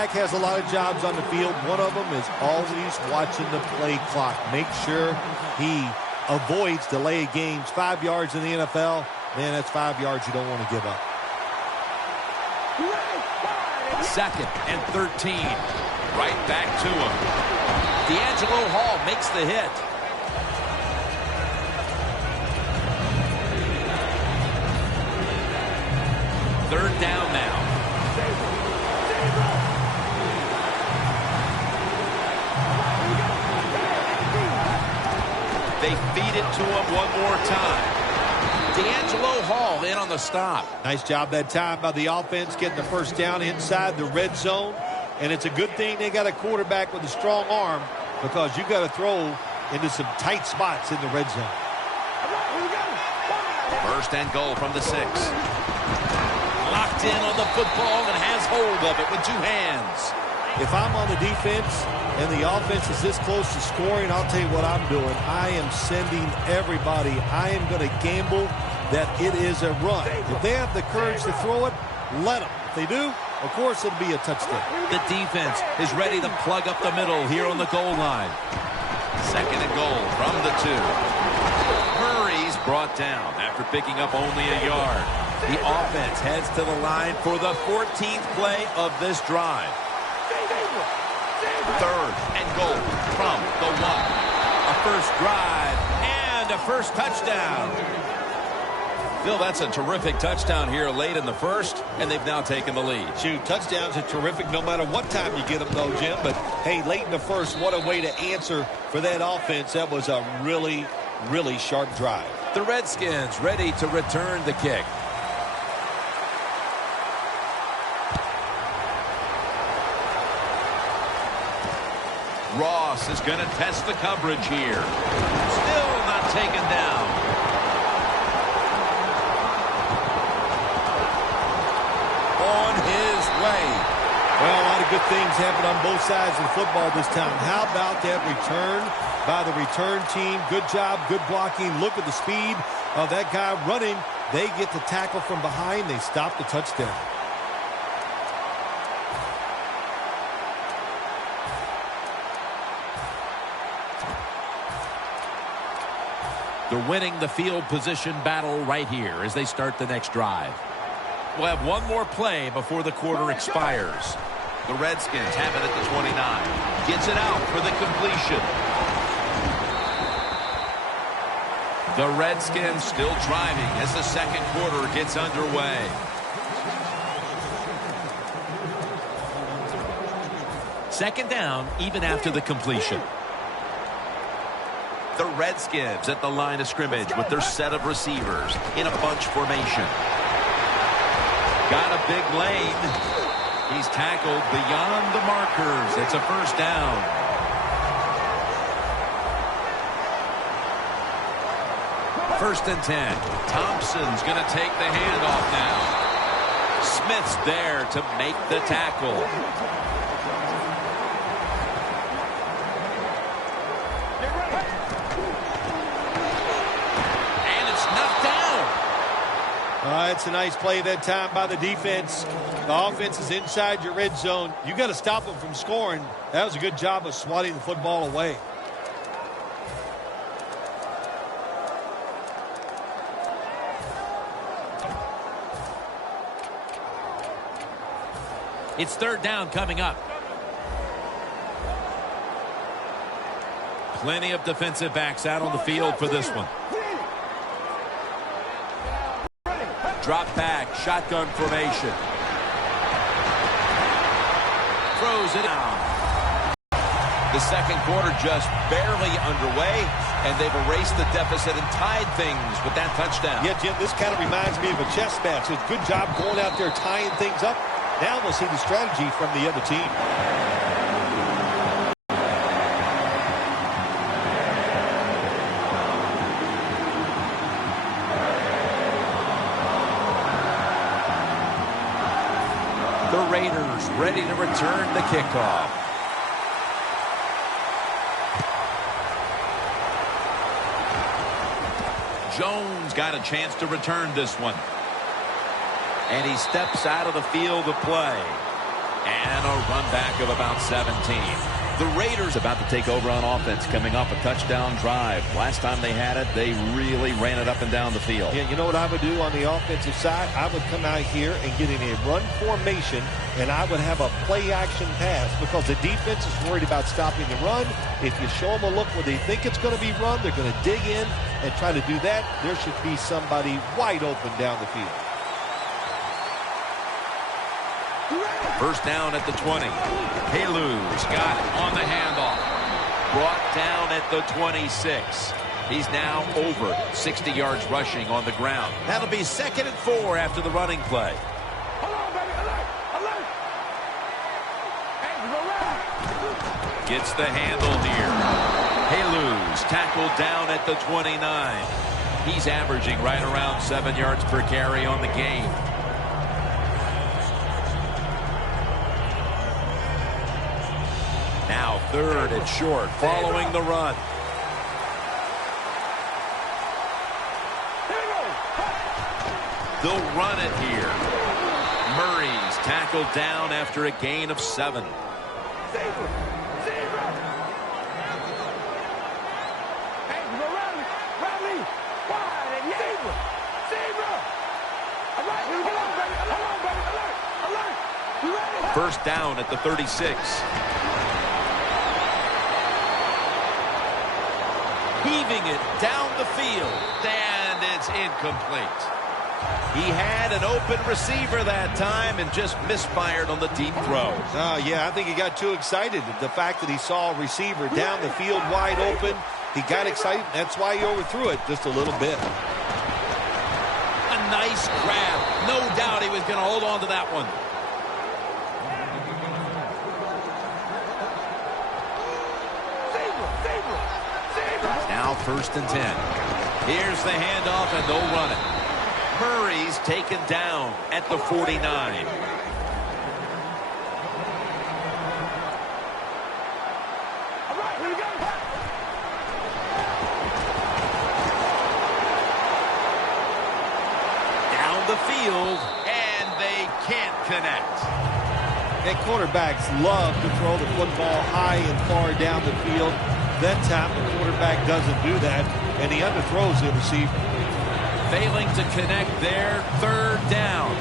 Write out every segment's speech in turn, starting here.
quarterback has a lot of jobs on the field. One of them is always watching the play clock. Make sure he avoids delay games. 5 yards in the NFL, man, that's 5 yards you don't want to give up. 2nd and 13. Right back to him. D'Angelo Hall makes the hit. Third down now. They feed it to him one more time. D'Angelo Hall in on the stop. Nice job that time by the offense getting the first down inside the red zone. And it's a good thing they got a quarterback with a strong arm, because you got to throw into some tight spots in the red zone. 1st and goal from the 6. Locked in on the football and has hold of it with 2 hands. If I'm on the defense and the offense is this close to scoring, I'll tell you what I'm doing. I am sending everybody. I am going to gamble that it is a run. If they have the courage to throw it, let them. If they do, of course it'll be a touchdown. The defense is ready to plug up the middle here on the goal line. 2nd and goal from the 2. Murray's brought down after picking up only a yard. The offense heads to the line for the 14th play of this drive. 3rd and goal from the 1. A first drive and a first touchdown. Phil, that's a terrific touchdown here late in the first, and they've now taken the lead. Shoot, touchdowns are terrific no matter what time you get them, though, Jim. But, hey, late in the first, what a way to answer for that offense. That was a really, really sharp drive. The Redskins ready to return the kick. Ross is going to test the coverage here. Still not taken down. On his way. Well, a lot of good things happened on both sides of the football this time. How about that return by the return team? Good job, good blocking. Look at the speed of that guy running. They get the tackle from behind. They stop the touchdown. They're winning the field position battle right here as they start the next drive. We'll have one more play before the quarter expires. The Redskins have it at the 29. Gets it out for the completion. The Redskins still driving as the second quarter gets underway. Second down even after the completion. The Redskins at the line of scrimmage with their set of receivers in a bunch formation. Got a big lane. He's tackled beyond the markers. It's a first down. First and 10. Thompson's going to take the handoff now. Smith's there to make the tackle. It's a nice play that time by the defense. The offense is inside your red zone. You got to stop them from scoring. That was a good job of swatting the football away. It's third down coming up. Plenty of defensive backs out on the field for this one. Drop back, shotgun formation. Throws it out. The second quarter just barely underway, and they've erased the deficit and tied things with that touchdown. Yeah, Jim, this kind of reminds me of a chess match. It's a good job going out there tying things up. Now we'll see the strategy from the other team. Raiders ready to return the kickoff. Jones got a chance to return this one. And he steps out of the field of play. And a run back of about 17. The Raiders about to take over on offense, coming off a touchdown drive. Last time they had it, they really ran it up and down the field. Yeah, you know what I would do on the offensive side? I would come out here and get in a run formation, and I would have a play-action pass because the defense is worried about stopping the run. If you show them a look where they think it's going to be run, they're going to dig in and try to do that. There should be somebody wide open down the field. First down at the 20. Halu's got it on the handoff. Brought down at the 26. He's now over 60 yards rushing on the ground. That'll be 2nd and 4 after the running play. Gets the handle here. Halu's tackled down at the 29. He's averaging right around 7 yards per carry on the game. Now 3rd and short following the run. They'll run it here. Murray's tackled down after a gain of 7. First down at the 36. Heaving it down the field, and it's incomplete. He had an open receiver that time and just misfired on the deep throw. Yeah, I think he got too excited. The fact that he saw a receiver down the field wide open, he got excited. That's why he overthrew it just a little bit. A nice grab. No doubt he was going to hold on to that one. Now 1st and 10. Here's the handoff, and they'll run it. Murray's taken down at the 49. Down the field, and they can't connect. And quarterbacks love to throw the football high and far down the field. That time, the quarterback doesn't do that, and he underthrows the receiver. Failing to connect there, 3rd down.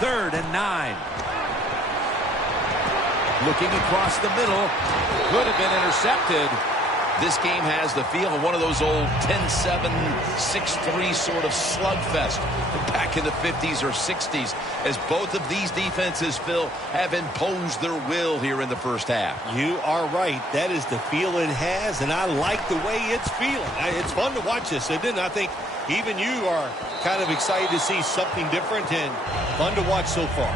Third and 9. Looking across the middle. Could have been intercepted. This game has the feel of one of those old 10-7, 6-3 sort of slugfest back in the 50s or 60s, as both of these defenses, Phil, have imposed their will here in the first half. You are right. That is the feel it has, and I like the way it's feeling. It's fun to watch this, isn't it? I think even you are kind of excited to see something different and fun to watch so far.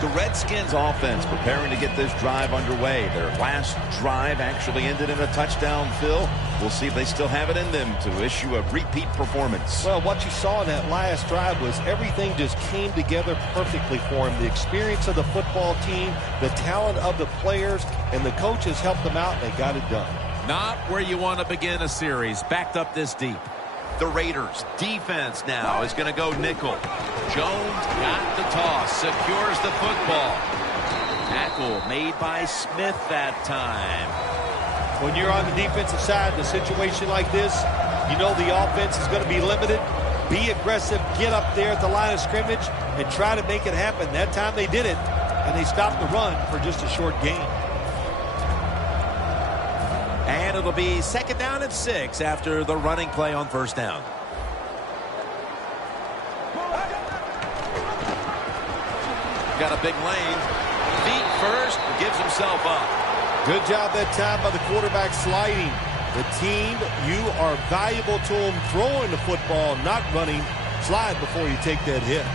The Redskins offense preparing to get this drive underway. Their last drive actually ended in a touchdown, Phil. We'll see if they still have it in them to issue a repeat performance. Well, what you saw in that last drive was everything just came together perfectly for him. The experience of the football team, the talent of the players, and the coaches helped them out, and they got it done. Not where you want to begin a series, backed up this deep. The Raiders defense now is going to go nickel. Jones got the toss, secures the football. Tackle made by Smith that time. When you're on the defensive side in a situation like this, you know the offense is going to be limited. Be aggressive, get up there at the line of scrimmage, and try to make it happen. That time they did it, and they stopped the run for just a short gain. And it'll be 2nd down and 6 after the running play on 1st down. Got a big lane. Feet first, gives himself up. Good job that time by the quarterback sliding. The team, you are valuable to them throwing the football, not running. Slide before you take that hit.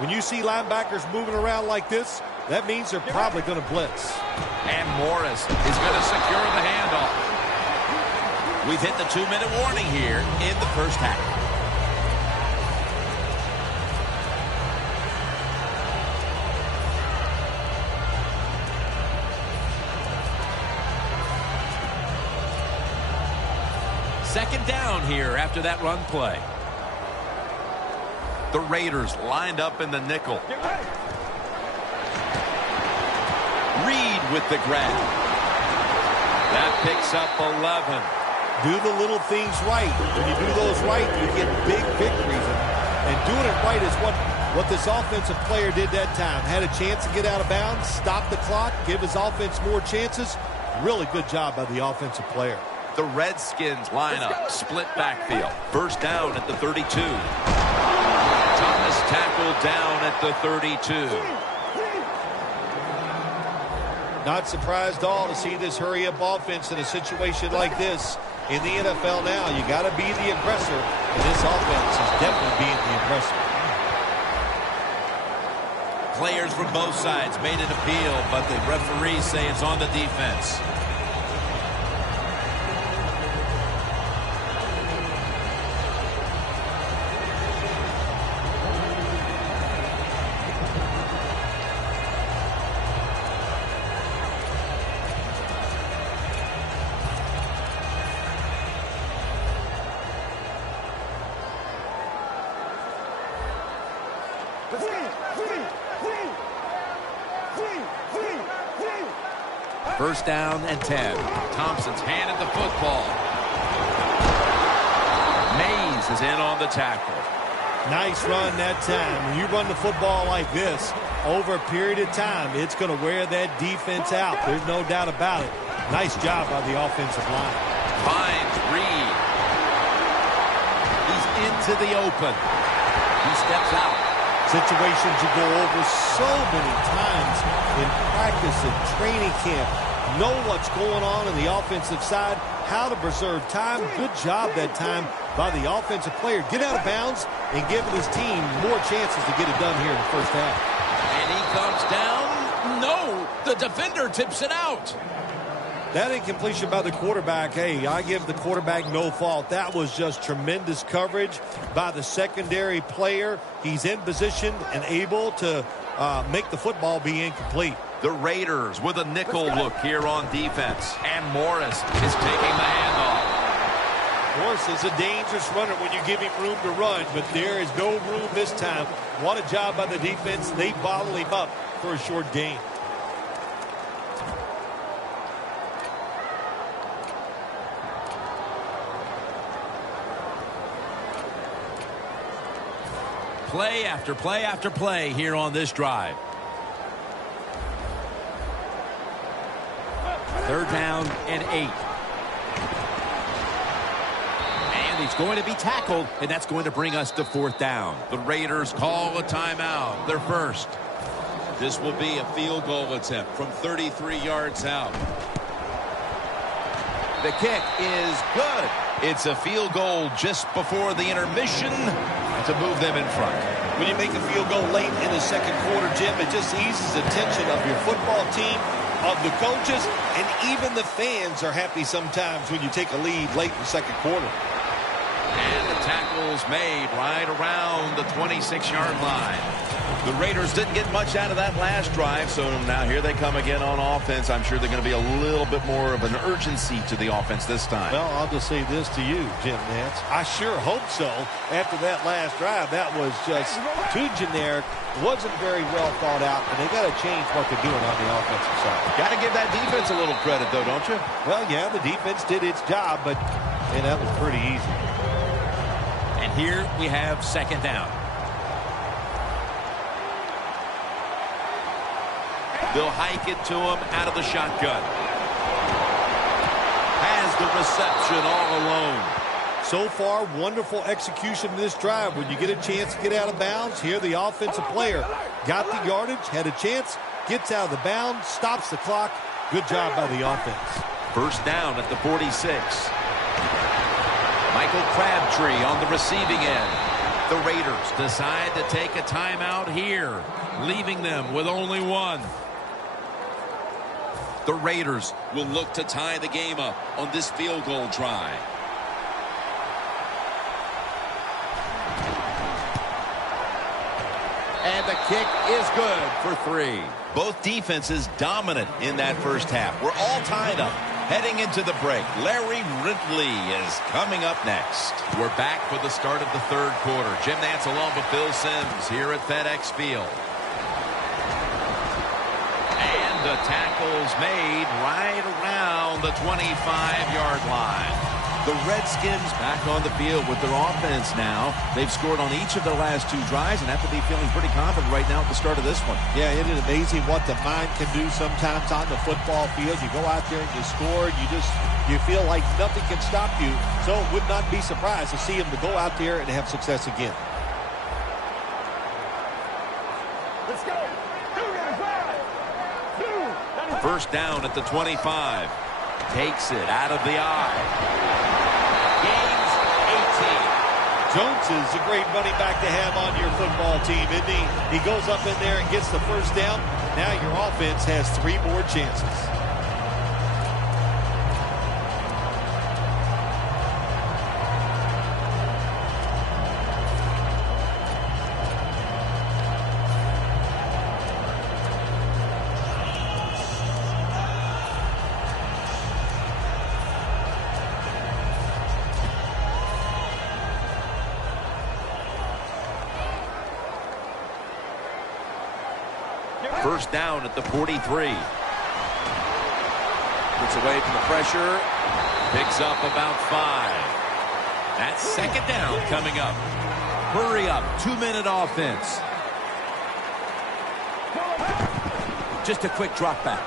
When you see linebackers moving around like this, that means they're probably going to blitz. And Morris is going to secure the handoff. We've hit the 2-minute warning here in the first half. Second down here after that run play. The Raiders lined up in the nickel. Reed with the grab. That picks up 11. Do the little things right. When you do those right, you get big victories. And doing it right is what this offensive player did that time. Had a chance to get out of bounds, stop the clock, give his offense more chances. Really good job by the offensive player. The Redskins line up, split backfield. First down at the 32. Thomas tackled down at the 32. Not surprised at all to see this hurry-up offense in a situation like this. In the NFL now, you got to be the aggressor, and this offense is definitely being the aggressor. Players from both sides made an appeal, but the referees say it's on the defense. First down and 10. Thompson's handed the football. Mays is in on the tackle. Nice run that time. When you run the football like this, over a period of time, it's going to wear that defense out. There's no doubt about it. Nice job by the offensive line. Finds Reed. He's into the open. He steps out. Situations you go over so many times in practice and training camp. Know what's going on the offensive side, how to preserve time. Good job that time by the offensive player. Get out of bounds and giving his team more chances to get it done here in the first half. And he comes down. No, the defender tips it out. That incompletion by the quarterback, hey, I give the quarterback no fault. That was just tremendous coverage by the secondary player. He's in position and able to make the football be incomplete. The Raiders with a nickel look here on defense. And Morris is taking the handoff. Morris is a dangerous runner when you give him room to run, but there is no room this time. What a job by the defense. They bottle him up for a short gain. Play after play after play here on this drive. Third down and 8. And he's going to be tackled, and that's going to bring us to fourth down. The Raiders call a timeout, their first. This will be a field goal attempt from 33 yards out. The kick is good. It's a field goal just before the intermission to move them in front. When you make a field goal late in the second quarter, Jim, it just eases the tension of your football team, of the coaches, and even the fans are happy sometimes when you take a lead late in the second quarter. And the tackle's made right around the 26-yard line. The Raiders didn't get much out of that last drive, so now here they come again on offense. I'm sure they're going to be a little bit more of an urgency to the offense this time. Well, I'll just say this to you, Jim Nance. I sure hope so. After that last drive, that was just too generic, wasn't very well thought out, and they got to change what they're doing on the offensive side. Got to give that defense a little credit, though, don't you? Well, yeah, the defense did its job, but man, that was pretty easy. And here we have second down. They'll hike it to him out of the shotgun. Has the reception all alone. So far, wonderful execution in this drive. When you get a chance to get out of bounds, here the offensive player got the yardage, had a chance, gets out of the bounds, stops the clock. Good job by the offense. First down at the 46. Michael Crabtree on the receiving end. The Raiders decide to take a timeout here, leaving them with only one. The Raiders will look to tie the game up on this field goal try. And the kick is good for 3. Both defenses dominant in that first half. We're all tied up. Heading into the break, Larry Ridley is coming up next. We're back for the start of the third quarter. Jim Nantz along with Bill Sims here at FedEx Field. And the tackle's made right around the 25-yard line. The Redskins back on the field with their offense now. They've scored on each of their last 2 drives and have to be feeling pretty confident right now at the start of this one. Yeah, it is amazing what the mind can do sometimes on the football field. You go out there and you score, and you feel like nothing can stop you. So it would not be surprised to see him to go out there and have success again. Let's go. First down at the 25. Takes it out of the eye. Gains 18. Jones is a great running back to have on your football team, isn't he? He goes up in there and gets the first down. Now your offense has 3 more chances. First down at the 43. Gets away from the pressure. Picks up about 5. That's second down coming up. Hurry up. 2-minute offense. Just a quick drop back.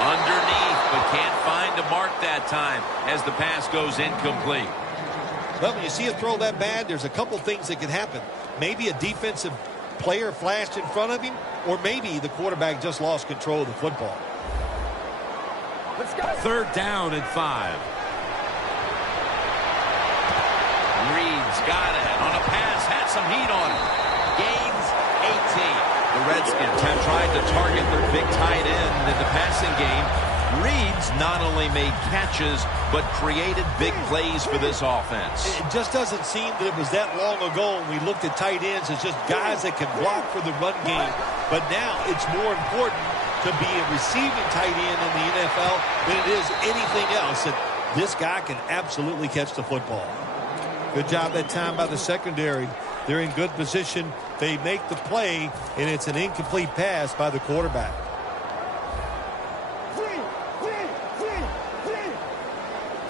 Underneath, but can't find a mark that time as the pass goes incomplete. Well, when you see a throw that bad, there's a couple things that can happen. Maybe a defensive player flashed in front of him, or maybe the quarterback just lost control of the football. Let's go. Third down and 5. Reed's got it on a pass, had some heat on it. Gains 18. The Redskins have tried to target their big tight end in the passing game. Reed's not only made catches, but created big plays for this offense. It just doesn't seem that it was that long ago when we looked at tight ends as just guys that can block for the run game. But now it's more important to be a receiving tight end in the NFL than it is anything else. And this guy can absolutely catch the football. Good job that time by the secondary. They're in good position. They make the play, and it's an incomplete pass by the quarterback.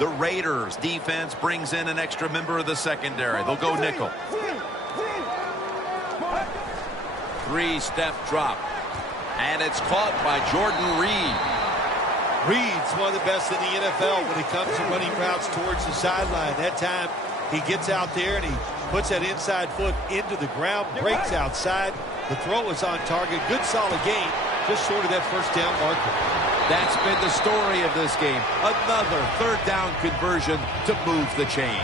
The Raiders defense brings in an extra member of the secondary. They'll go nickel. 3-step drop. And it's caught by Jordan Reed. Reed's one of the best in the NFL when it comes to running routes towards the sideline. That time he gets out there and he puts that inside foot into the ground, breaks outside. The throw is on target. Good solid game, just short of that first down marker. That's been the story of this game. Another third down conversion to move the chains.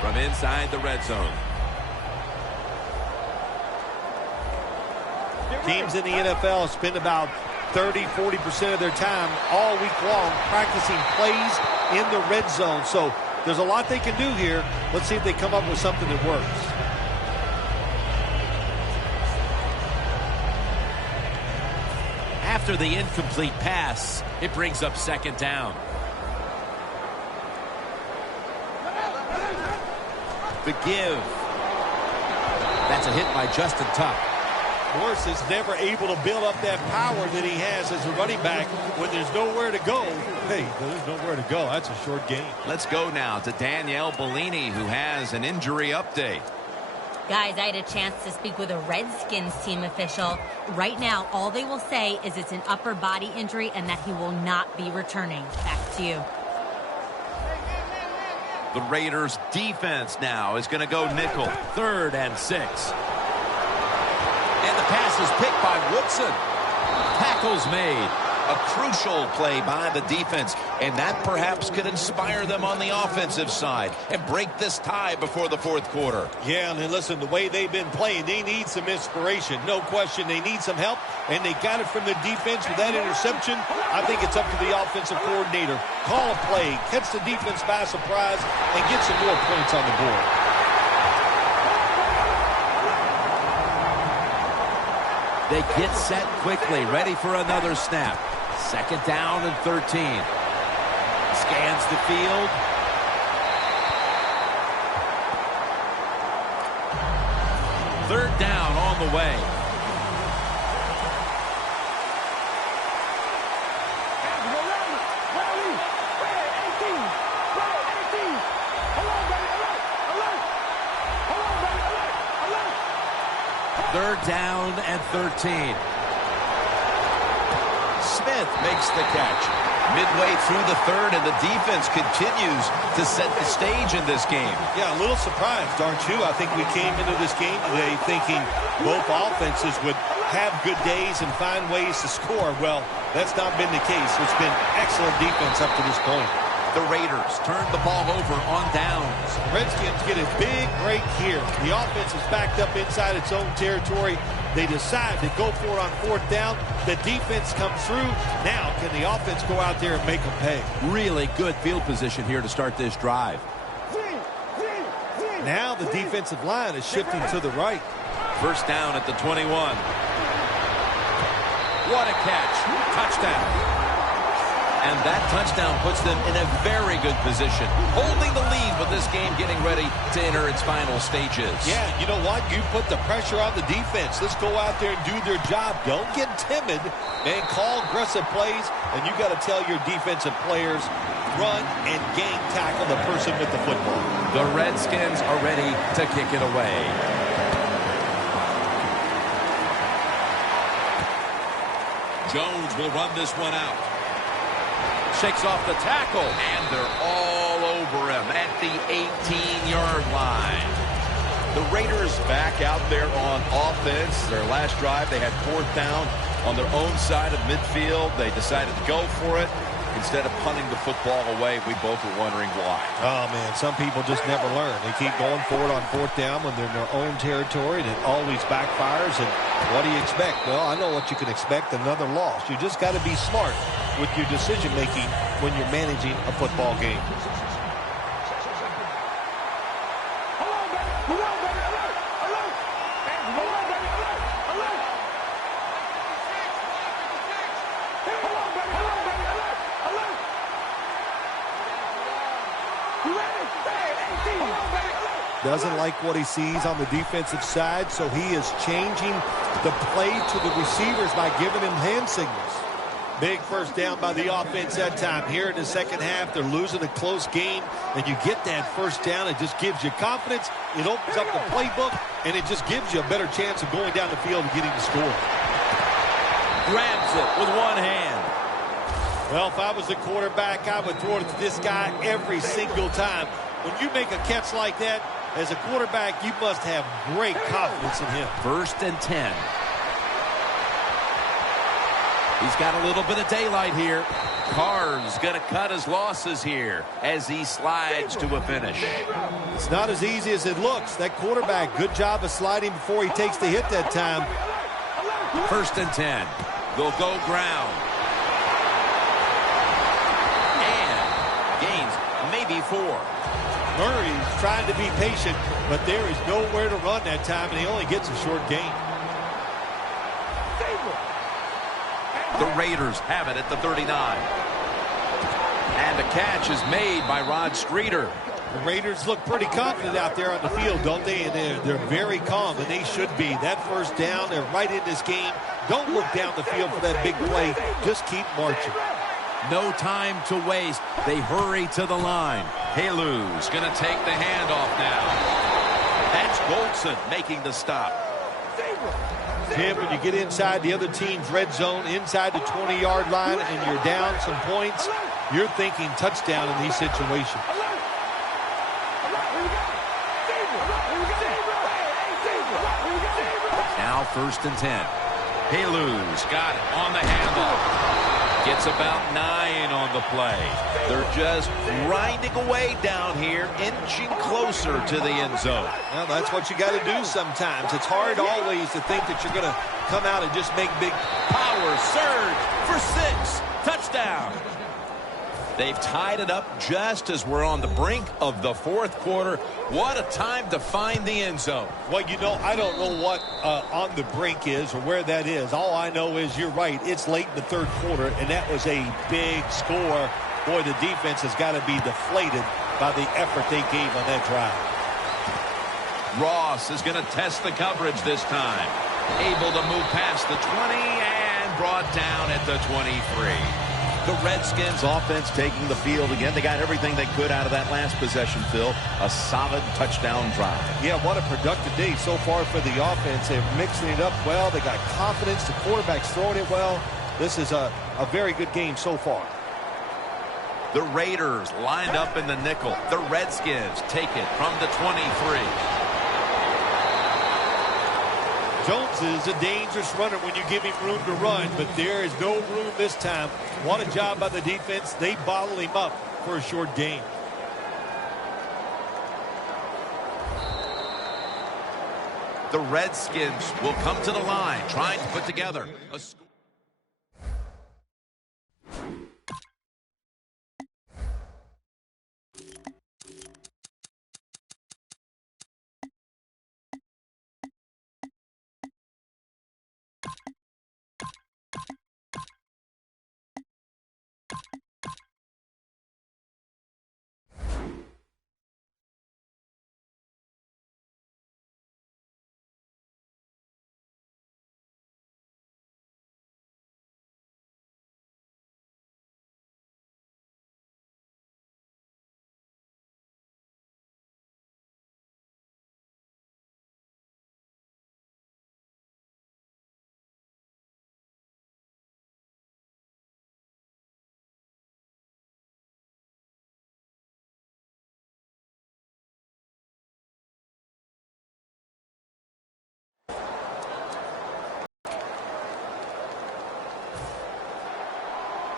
From inside the red zone. Teams in the NFL spend about 30-40% of their time all week long practicing plays in the red zone. So there's a lot they can do here. Let's see if they come up with something that works. After the incomplete pass, it brings up second down. The give. That's a hit by Justin Tuck. Morris is never able to build up that power that he has as a running back when there's nowhere to go. Hey, there's nowhere to go. That's a short game. Let's go now to Danielle Bellini, who has an injury update. Guys, I had a chance to speak with a Redskins team official. Right now, all they will say is it's an upper body injury and that he will not be returning. Back to you. The Raiders defense now is going to go nickel. 3rd and 6. And the pass is picked by Woodson. Tackle's made. A crucial play by the defense, and that perhaps could inspire them on the offensive side and break this tie before the fourth quarter. Yeah, and then listen, the way they've been playing, they need some inspiration. No question, they need some help, and they got it from the defense with that interception. I think it's up to the offensive coordinator. Call a play, catch the defense by surprise, and get some more points on the board. They get set quickly, ready for another snap. Second down and 13. Scans the field. Third down on the way. Third down and 13. Smith makes the catch. Midway through the third, and the defense continues to set the stage in this game. Yeah, a little surprised, aren't you? I think we came into this game today thinking both offenses would have good days and find ways to score. Well, that's not been the case. It's been excellent defense up to this point. The Raiders turn the ball over on downs. Redskins get a big break here. The offense is backed up inside its own territory. They decide to go for it on fourth down. The defense comes through. Now, can the offense go out there and make them pay? Really good field position here to start this drive. Now the defensive line is shifting to the right. First down at the 21. What a catch. Touchdown. And that touchdown puts them in a very good position, holding the lead with this game getting ready to enter its final stages. Yeah, you know what? You put the pressure on the defense. Let's go out there and do their job. Don't get timid, man. Call aggressive plays, and you got to tell your defensive players, run and gang tackle the person with the football. The Redskins are ready to kick it away. Jones will run this one out. Shakes off the tackle, and they're all over him at the 18-yard line. The Raiders back out there on offense. Their last drive, they had fourth down on their own side of midfield. They decided to go for it. Instead of punting the football away, we both were wondering why. Oh, man, some people just never learn. They keep going for it on fourth down when they're in their own territory, and it always backfires. And what do you expect? Well, I know what you can expect, another loss. You just got to be smart with your decision-making when you're managing a football game. Doesn't like what he sees on the defensive side, so he is changing the play to the receivers by giving him hand signals. Big first down by the offense that time. Here in the second half, they're losing a close game, and you get that first down. It just gives you confidence. It opens up the playbook, and it just gives you a better chance of going down the field and getting the score. Grabs it with one hand. Well, if I was the quarterback, I would throw it to this guy every single time. When you make a catch like that, as a quarterback, you must have great confidence in him. First and 10. He's got a little bit of daylight here. Carr's going to cut his losses here as he slides to a finish. It's not as easy as it looks. That quarterback, good job of sliding before he takes the hit that time. First and 10. They'll go ground. And gains maybe 4. Murray's trying to be patient, but there is nowhere to run that time, and he only gets a short gain. The Raiders have it at the 39. And the catch is made by Rod Streeter. The Raiders look pretty confident out there on the field, don't they? And they're very calm, and they should be. That first down, they're right in this game. Don't look down the field for that big play. Just keep marching. No time to waste. They hurry to the line. Halu's going to take the handoff now. That's Goldson making the stop. Tim, when you get inside the other team's red zone, inside the 20-yard line, and you're down some points, you're thinking touchdown in these situations. Now Now first and 10. Halu's got it on the handoff. Gets about 9 on the play. They're just grinding away down here, inching closer to the end zone. Well, that's what you got to do sometimes. It's hard always to think that you're going to come out and just make big. Power surge for 6. Touchdown. They've tied it up just as we're on the brink of the fourth quarter. What a time to find the end zone. Well, you know, I don't know what on the brink is or where that is. All I know is you're right. It's late in the third quarter, and that was a big score. Boy, the defense has got to be deflated by the effort they gave on that drive. Ross is going to test the coverage this time. Able to move past the 20 and brought down at the 23. The Redskins offense taking the field again. They got everything they could out of that last possession, Phil. A solid touchdown drive. Yeah, what a productive day so far for the offense. They're mixing it up well. They got confidence. The quarterback's throwing it well. This is a very good game so far. The Raiders lined up in the nickel. The Redskins take it from the 23. Jones is a dangerous runner when you give him room to run, but there is no room this time. What a job by the defense. They bottle him up for a short gain. The Redskins will come to the line, trying to put together a score.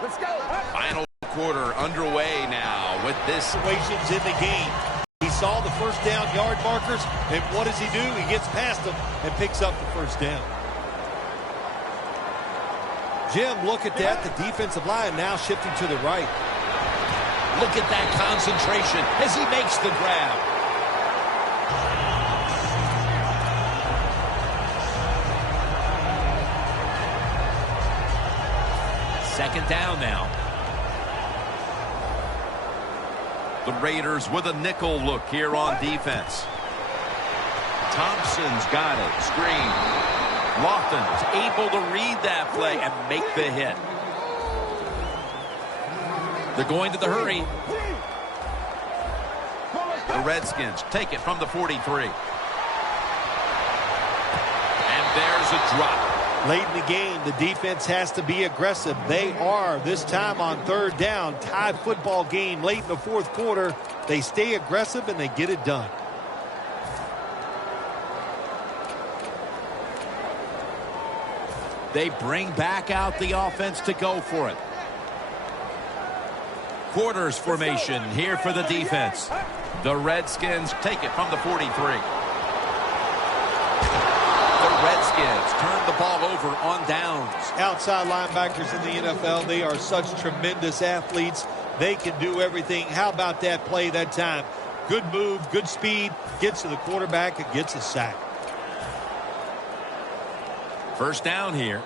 Let's go. Final quarter underway now with this. Situations in the game. He saw the first down yard markers, and what does he do? He gets past them and picks up the first down. Jim, look at that. The defensive line now shifting to the right. Look at that concentration as he makes the grab. Second down now. The Raiders with a nickel look here on defense. Thompson's got it. Screen. Lofton's able to read that play and make the hit. They're going to the hurry. The Redskins take it from the 43. And there's a drop. Late in the game, the defense has to be aggressive. They are, this time on third down. Tie football game late in the fourth quarter. They stay aggressive and they get it done. They bring back out the offense to go for it. Quarters formation here for the defense. The Redskins take it from the 43. Redskins turn the ball over on downs. Outside linebackers in the NFL, they are such tremendous athletes. They can do everything. How about that play that time? Good move, good speed, gets to the quarterback and gets a sack. First down here.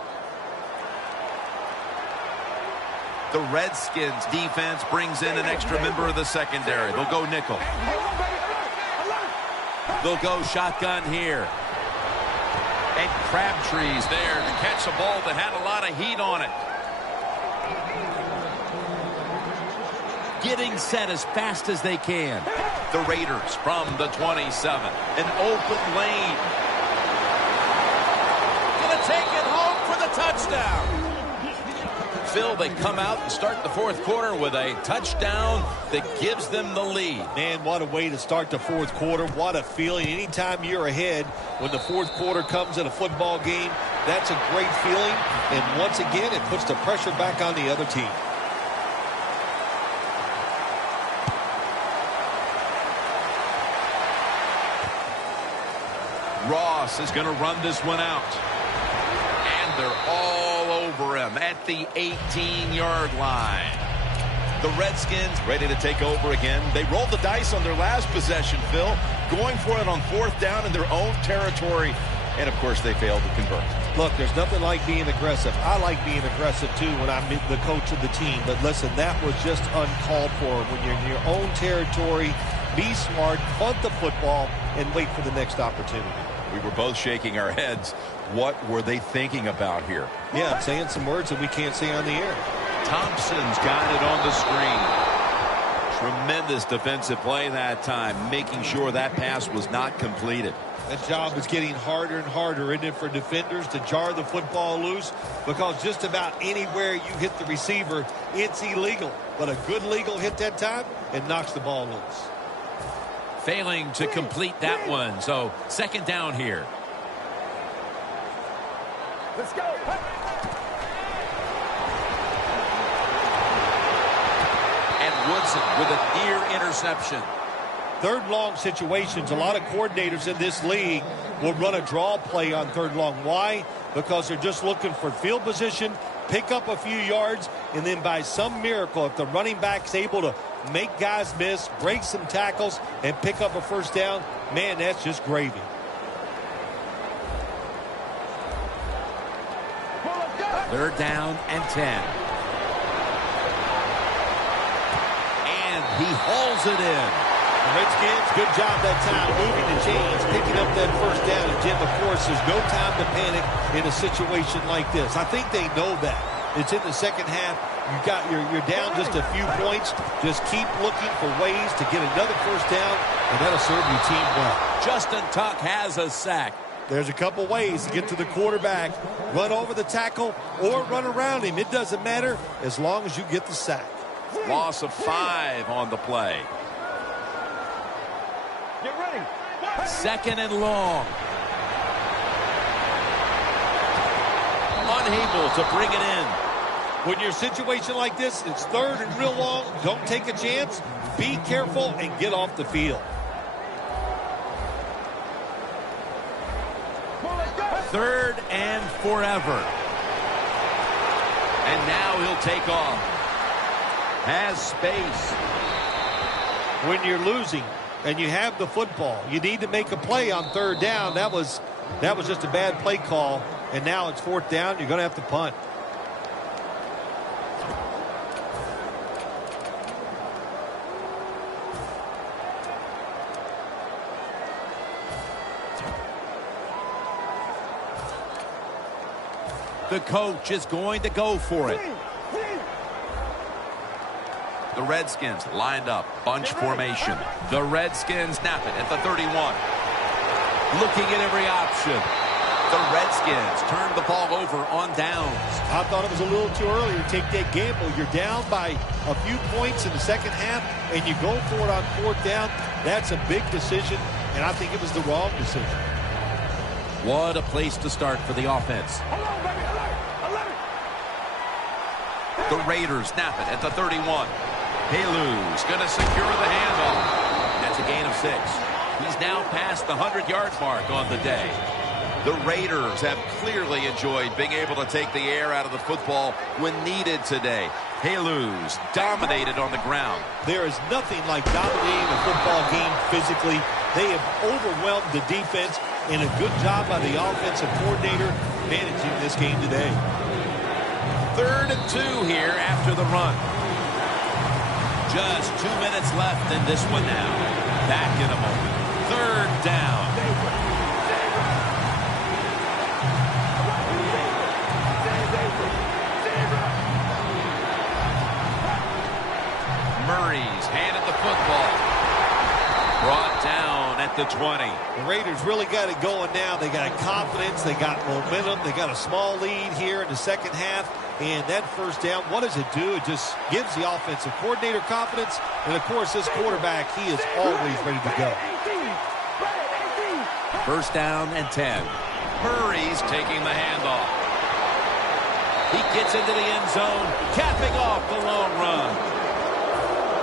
The Redskins defense brings in an extra member of the secondary. They'll go nickel. They'll go shotgun here. And Crabtree's there to catch a ball that had a lot of heat on it. Getting set as fast as they can. The Raiders from the 27. An open lane. Gonna take it home for the touchdown. Phil, they come out and start the fourth quarter with a touchdown that gives them the lead. Man, what a way to start the fourth quarter. What a feeling. Anytime you're ahead, when the fourth quarter comes in a football game, That's a great feeling, and once again, it puts the pressure back on the other team. Ross is going to run this one out. And they're all over him at the 18-yard line. The Redskins ready to take over again. They rolled the dice on their last possession, Phil, going for it on 4th down in their own territory. And, of course, they failed to convert. Look, there's nothing like being aggressive. I like being aggressive, too, when I'm the coach of the team. But, listen, that was just uncalled for. When you're in your own territory, be smart, punt the football, and wait for the next opportunity. We were both shaking our heads. What were they thinking about here? Yeah, I'm saying some words that we can't say on the air. Thompson's got it on the screen. Tremendous defensive play that time, making sure that pass was not completed. That job is getting harder and harder, isn't it, for defenders to jar the football loose? Because just about anywhere you hit the receiver, it's illegal. But a good legal hit that time, it knocks the ball loose. Failing to complete that one, so 2nd down here. Let's go. And Woodson with a near interception. 3rd long situations, a lot of coordinators in this league will run a draw play on 3rd long. Why? Because they're just looking for field position, pick up a few yards, and then by some miracle, if the running back's able to make guys miss, break some tackles, and pick up a 1st down, man, that's just gravy. Third down and 10. And he hauls it in. The Redskins, good job that time moving the chains, picking up that 1st down. And Jim, of course, there's no time to panic in a situation like this. I think they know that. It's in the 2nd half. You're down just a few points. Just keep looking for ways to get another 1st down, and that'll serve your team well. Justin Tuck has a sack. There's a couple ways to get to the quarterback. Run over the tackle or run around him. It doesn't matter as long as you get the sack. Loss of 5 on the play. Get ready. 2nd and long. Unable to bring it in. When you're in a situation like this, it's 3rd and real long. Don't take a chance. Be careful and get off the field. 3rd and forever. And now he'll take off. Has space. When you're losing and you have the football, you need to make a play on 3rd down. That was just a bad play call. And now it's 4th down. You're going to have to punt. The coach is going to go for it. The Redskins lined up, bunch formation. The Redskins snap it at the 31. Looking at every option. The Redskins turn the ball over on downs. I thought it was a little too early to take that gamble. You're down by a few points in the 2nd half, and you go for it on 4th down. That's a big decision, and I think it was the wrong decision. What a place to start for the offense. The Raiders snap it at the 31. Halu's going to secure the handoff. That's a gain of 6. He's now past the 100-yard mark on the day. The Raiders have clearly enjoyed being able to take the air out of the football when needed today. Halu's dominated on the ground. There is nothing like dominating a football game physically. They have overwhelmed the defense, and a good job by the offensive coordinator managing this game today. 3rd and 2 here after the run. Just 2 minutes left in this one now. Back in a moment. 3rd down. Murray's handed the football. Brought down at the 20. The Raiders really got it going now. They got confidence. They got momentum. They got a small lead here in the 2nd half. And that 1st down, what does it do? It just gives the offensive coordinator confidence. And, of course, this quarterback, he is always ready to go. 1st down and 10. Murray's taking the handoff. He gets into the end zone, capping off the long run.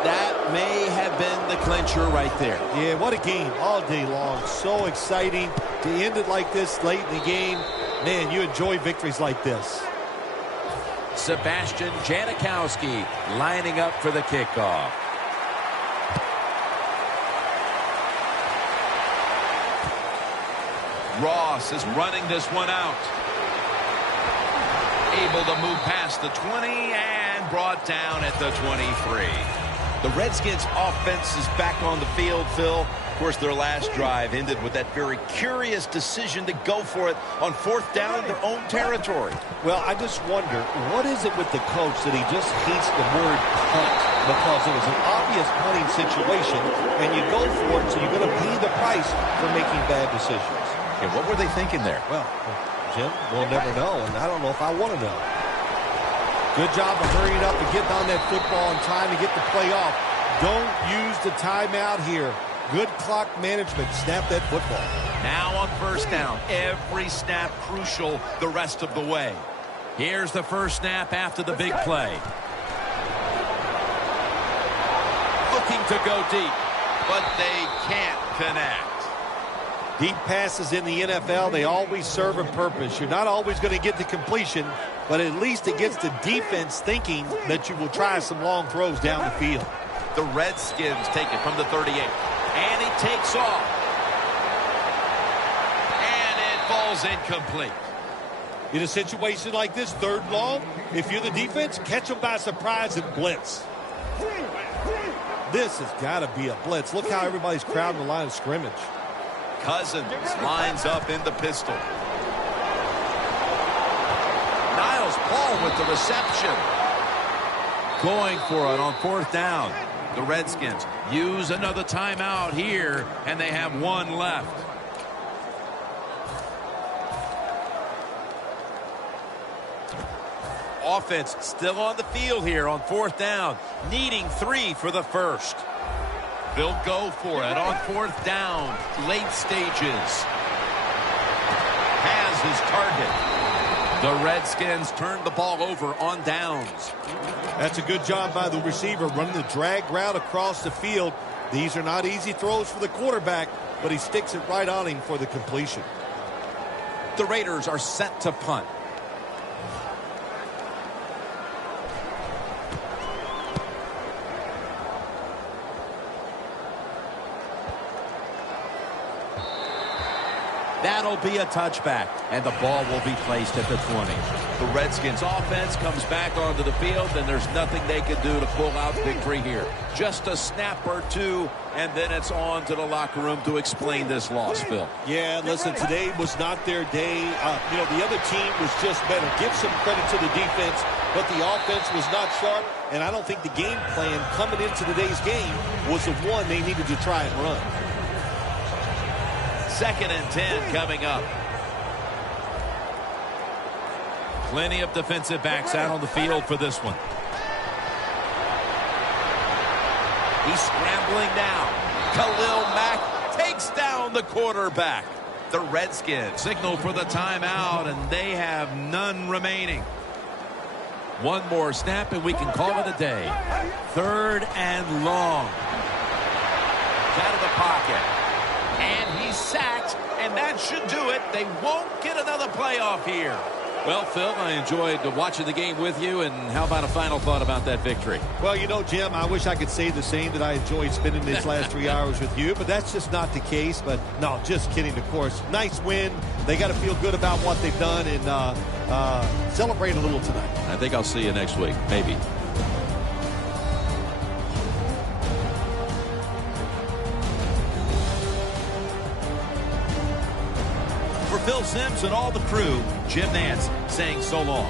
That may have been the clincher right there. Yeah, what a game all day long. So exciting to end it like this late in the game. Man, you enjoy victories like this. Sebastian Janikowski lining up for the kickoff. Ross is running this one out. Able to move past the 20 and brought down at the 23. The Redskins offense is back on the field, Phil. Of course, their last drive ended with that very curious decision to go for it on 4th down in their own territory. Well, I just wonder, what is it with the coach that he just hates the word punt? Because it was an obvious punting situation, and you go for it, so you're going to pay the price for making bad decisions. Yeah, what were they thinking there? Well, Jim, we'll never know, and I don't know if I want to know. Good job of hurrying up and getting on that football and trying to get the play off. Don't use the timeout here. Good clock management. Snap that football. Now on 1st down. Every snap crucial the rest of the way. Here's the first snap after the big play. Looking to go deep, but they can't connect. Deep passes in the NFL, they always serve a purpose. You're not always going to get the completion, but at least it gets the defense thinking that you will try some long throws down the field. The Redskins take it from the 38. And he takes off. And it falls incomplete. In a situation like this, 3rd and long, if you're the defense, catch them by surprise and blitz. This has got to be a blitz. Look how everybody's crowding the line of scrimmage. Cousins lines up in the pistol. Niles Paul with the reception. Going for it on 4th down. The Redskins use another timeout here, and they have one left. Offense still on the field here on 4th down, needing 3 for the first. They'll go for it on 4th down, late stages. Has his target. The Redskins turn the ball over on downs. That's a good job by the receiver, running the drag route across the field. These are not easy throws for the quarterback, but he sticks it right on him for the completion. The Raiders are set to punt. That'll be a touchback, and the ball will be placed at the 20. The Redskins offense comes back onto the field, and there's nothing they can do to pull out victory here. Just a snap or two, and then it's on to the locker room to explain this loss, Phil. Yeah, listen, today was not their day. The other team was just better. Give some credit to the defense, but the offense was not sharp, and I don't think the game plan coming into today's game was the one they needed to try and run. 2nd and 10 coming up. Plenty of defensive backs out on the field for this one. He's scrambling now. Khalil Mack takes down the quarterback. The Redskins signal for the timeout, and they have none remaining. One more snap, and we can call it a day. 3rd and long. Out of the pocket. And he's sacked, and that should do it. They won't get another playoff here. Well, Phil, I enjoyed watching the game with you, and how about a final thought about that victory? Well, Jim, I wish I could say the same, that I enjoyed spending these last 3 hours with you, but that's just not the case. But, no, just kidding, of course. Nice win. They got to feel good about what they've done and celebrate a little tonight. I think I'll see you next week, maybe. For Phil Simms and all the crew, Jim Nantz saying so long.